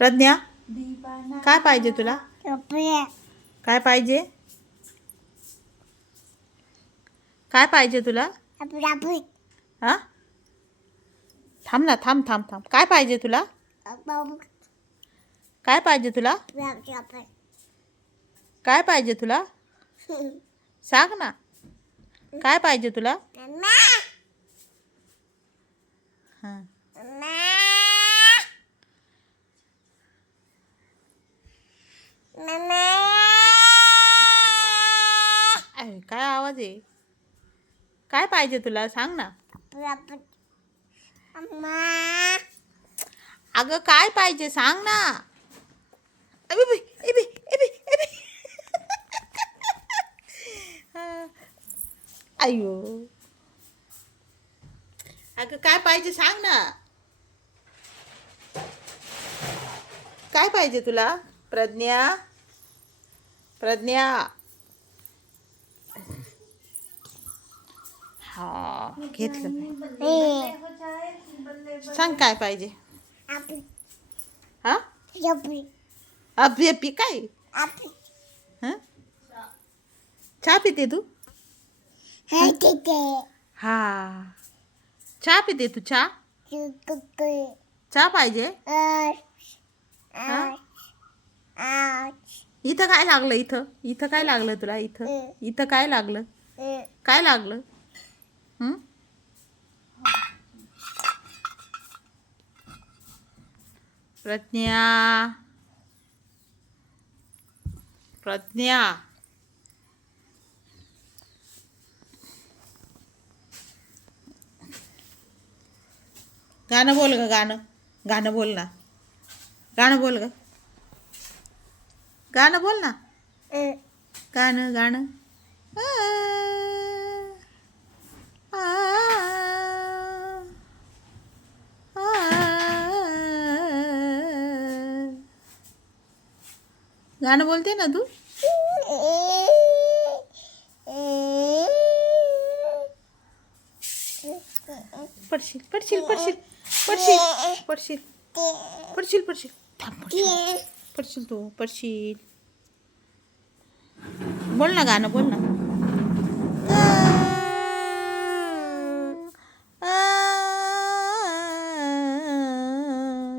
प्रज्ञा, काय पाहिजे तुला? काय पाहिजे? काय पाहिजे तुला? हा, थांब ना, थांब थांब थांब. काय पाहिजे तुला? काय पाहिजे तुला? काय पाहिजे तुला? सांग ना, काय पाहिजे तुला? हां, काय आवाज आहे? काय पाहिजे तुला? सांग ना. अगं काय पाहिजे सांग ना. अबे बे, एबे एबे एबे. अयो, अगं काय पाहिजे सांग ना. काय पाहिजे तुला? प्रज्ञा, प्रज्ञा. हा, घेतलं. सांग काय पाहिजे? हा, अभि अभि काय? हं? चहा पिते तू? हा, चहा पिते तू? चहा, चहा पाहिजे? हा? इथं काय लागलं? इथं इथं काय लागलं तुला? इथं इथं काय लागलं? काय लागलं? हं? प्रज्ञा, प्रज्ञा. गाणं बोल ग. गाणं, गाणं बोल ना. गाणं बोल ग. गाणं बोल ना. गाणं गाणं. आ, आ, आ, गाणं बोलते ना तू? पडशील पडशील पडशील पडशील पडशील पडशील पडशील. थांब, पडशील पडशील तू, पडशील. बोल ना, गाणं बोल ना.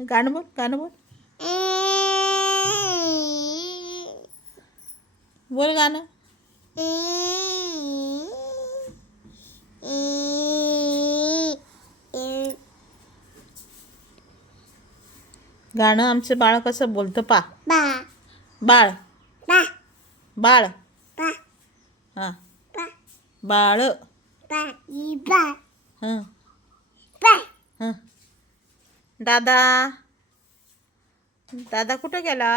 गाणं बोल, गाणं बोल. बोल गाणं. गाणं आमचं बाळ कसं बोलतं पा. बाळ, बाळ. हां, बाळ. हं, हं. दादा, दादा कुठं गेला?